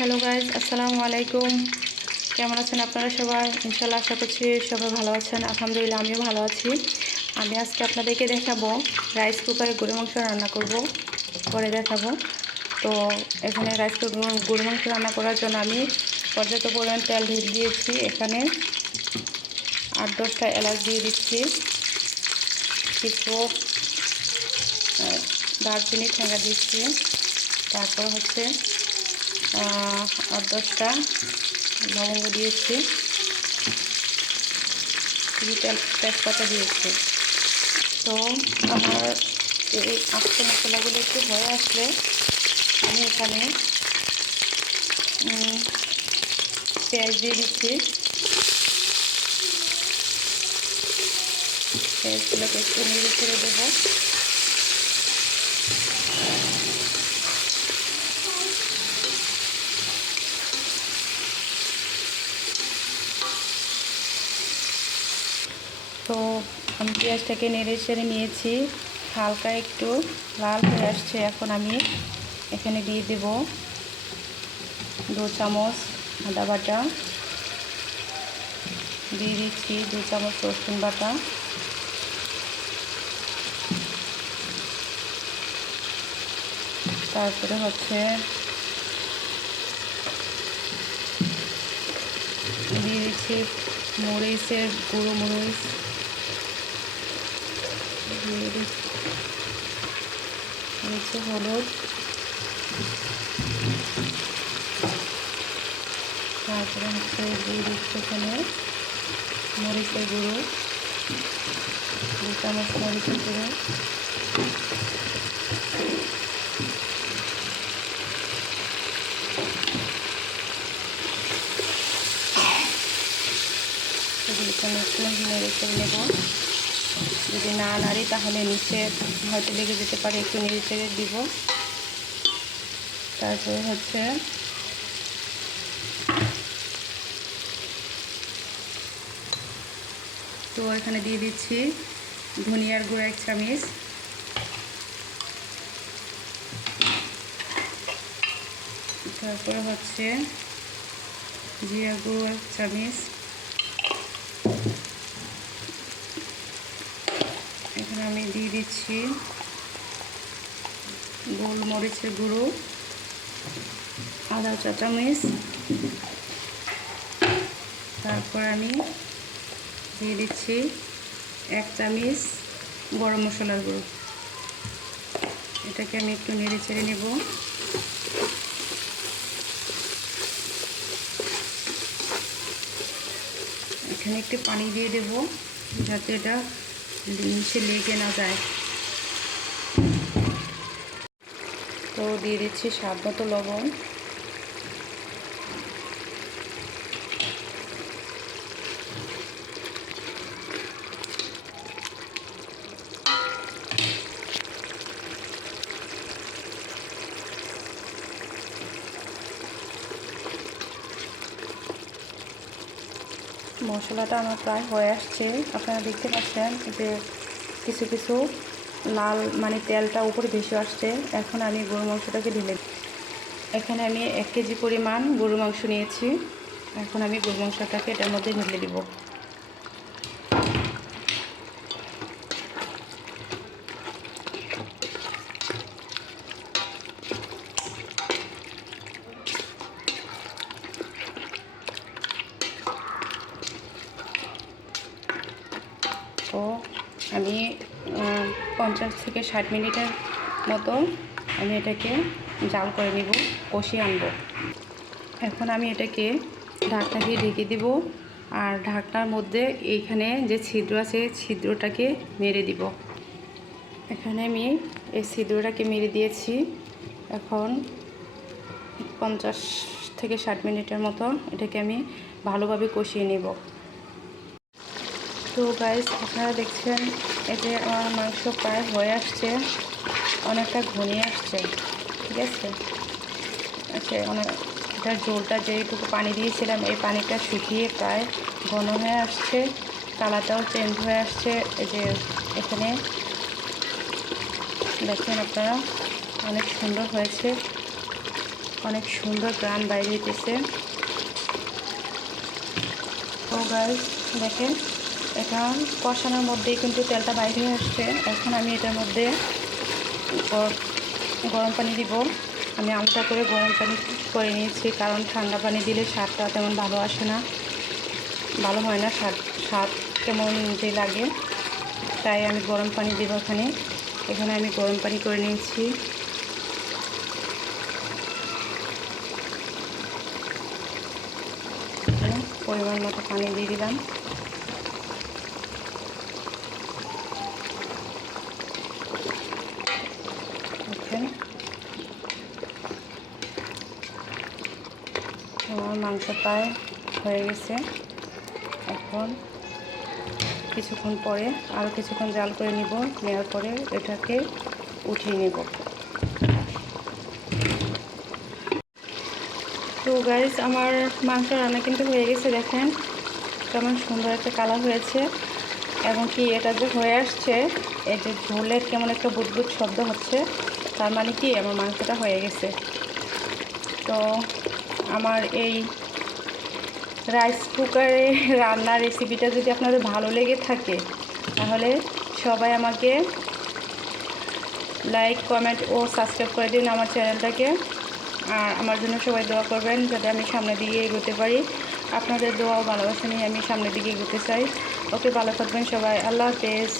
Hello guys, আসসালামু আলাইকুম। কেমন আছেন আপনারা সবাই? ইনশাল্লাহ আশা করছি সবাই ভালো আছেন। আলহামদুলিল্লাহ আমিও ভালো আছি। আমি আজকে আপনাদেরকে দেখাবো রাইস কুকারে গরু মাংস রান্না করব, পরে দেখাবো। তো এখানে রাইস কুকার গরু মাংস রান্না করার জন্য আমি পর্যাপ্ত পরিমাণ তেল ঢেলে দিয়েছি। এখানে 8-10টা এলাচ দিয়ে দিচ্ছি, কিছু দারচিনি ঠেঙ্গা দিচ্ছি, তারপর হচ্ছে 8-10টা লবঙ্গ দিয়েছি, কিছু তেজপাতা দিয়েছি। তো আমার এই আস্ত মশলাগুলো একটু হয়ে আসলে আমি এখানে পেঁয়াজ দিয়ে দিচ্ছি। পেঁয়াজগুলোকে একটু নেড়ে ছেড়ে দেবো। তো আমি পেঁয়াজটাকে নেড়ে ছেড়ে নিয়েছি, হালকা একটু লাল হয়ে আসছে। এখন আমি এখানে দিয়ে দেব 2 চামচ আদা বাটা, দিয়ে দিচ্ছি 2 চামচ রসুন বাটা, তারপরে হচ্ছে দিয়ে দিচ্ছি মরিচের গুঁড়ো, মরিচ দিয়ে দিচ্ছি হলুদ, তারপরে হচ্ছে দিয়ে দিচ্ছি এখানে মরিচের গুঁড়ো, 2 চামচ মরিচের গুঁড়ো, এখানে একটু নেড়ে চেড়ে নেব। যদি না নাড়ি তাহলে নিচে হয়তো লেগে যেতে পারে, একটু নেড়ে চেড়ে দিব। তারপরে হচ্ছে তো এখানে দিয়ে দিচ্ছি ধনিয়ার গুঁড়ো 1 চামচ, তারপরে হচ্ছে জিরা গুঁড়ো 1 চামচ, এখানে আমি দিয়ে দিচ্ছি গোলমরিচের গুঁড়ো আধা চা চামচ, তারপর আমি দিয়ে দিচ্ছি 1 চামচ গরম মশলার গুঁড়ো। এটাকে আমি একটু নেড়ে ছেড়ে নেব। এখানে একটু পানি দিয়ে দেব যাতে এটা নিচে লেগে না যায়। তো দিয়ে দিচ্ছি স্বাদ মতো লবণ, মশলাটা আমার প্রায় হয়ে আসছে। আপনারা দেখতে পাচ্ছেন যে কিছু কিছু লাল মানে তেলটা উপরে ভেসে আসছে। এখন আমি গরু মাংসটাকে ঢেলে, এখানে আমি 1 কেজি পরিমাণ গরু মাংস নিয়েছি। এখন আমি গরু মাংসটাকে এটার মধ্যে ঢেলে দিব। তো আমি 50 থেকে 60 মিনিটের মতো আমি এটাকে জাল করে নিব, কষিয়ে আনব। এখন আমি এটাকে ঢাকনা দিয়ে ঢেকে দিব, আর ঢাকনার মধ্যে এইখানে যে ছিদ্র আছে ছিদ্রটাকে মেরে দিব। এখানে আমি এই ছিদ্রটাকে মেরে দিয়েছি। এখন 50 থেকে 60 মিনিটের মতো এটাকে আমি ভালোভাবে কষিয়ে নেব। তো গাইস, আপনারা দেখছেন এই যে আমার মাংস প্রায় হয়ে আসছে, অনেকটা ঘনিয়ে আসছে। ঠিক আছে, অনেক এটার ঝোলটা যেটুকু পানি দিয়েছিলাম এই পানিটা শুকিয়ে প্রায় ঘন হয়ে আসছে, কালারটাও চেঞ্জ হয়ে আসছে। এই যে এখানে দেখেন আপনারা, অনেক সুন্দর হয়েছে। অনেক সুন্দর গ্রান বাইরে হইতেছে। তো গাইস দেখেন, এটা কষানোর মধ্যেই কিন্তু তেলটা বাইরে হয়ে আসছে। এখন আমি এটার মধ্যে গরম পানি দিব। আমি আলাদা করে গরম পানি করে নিয়েছি, কারণ ঠান্ডা পানি দিলে স্বাদটা তেমন ভালো আসে না, ভালো হয় না, স্বাদ কেমন যে লাগে। তাই আমি গরম পানি দেবো এখানে। এখানে আমি গরম পানি করে নিয়েছি। এখানে পরিমাণ মতো পানি দিয়ে দিলাম। দেখেন আমার মাংস প্রায় হয়ে গেছে। এখন কিছুক্ষণ পরে আরও কিছুক্ষণ জাল করে নিব, নেওয়ার পরে এটাকে উঠিয়ে নেব। তো গাইস আমার মাংস রান্না কিন্তু হয়ে গেছে। দেখেন কেমন সুন্দর একটা কালার হয়েছে, এবং কি এটা যে হয়ে আসছে, এই যে ঝোলের কেমন একটা বুদবুদ শব্দ হচ্ছে, তার মানে কি আমার মাংসটা হয়ে গেছে। তো আমার এই রাইস কুকারে রান্নার রেসিপিটা যদি আপনাদের ভালো লেগে থাকে, তাহলে সবাই আমাকে লাইক, কমেন্ট ও সাবস্ক্রাইব করে দিন আমার চ্যানেলটাকে। আর আমার জন্য সবাই দোয়া করবেন, যাতে আমি সামনের দিকে এগোতে পারি। আপনাদের দোয়া ও ভালোবাসা নিয়ে আমি সামনের দিকে এগোতে চাই। ওকে, ভালো থাকবেন সবাই। আল্লাহ হাফেজ।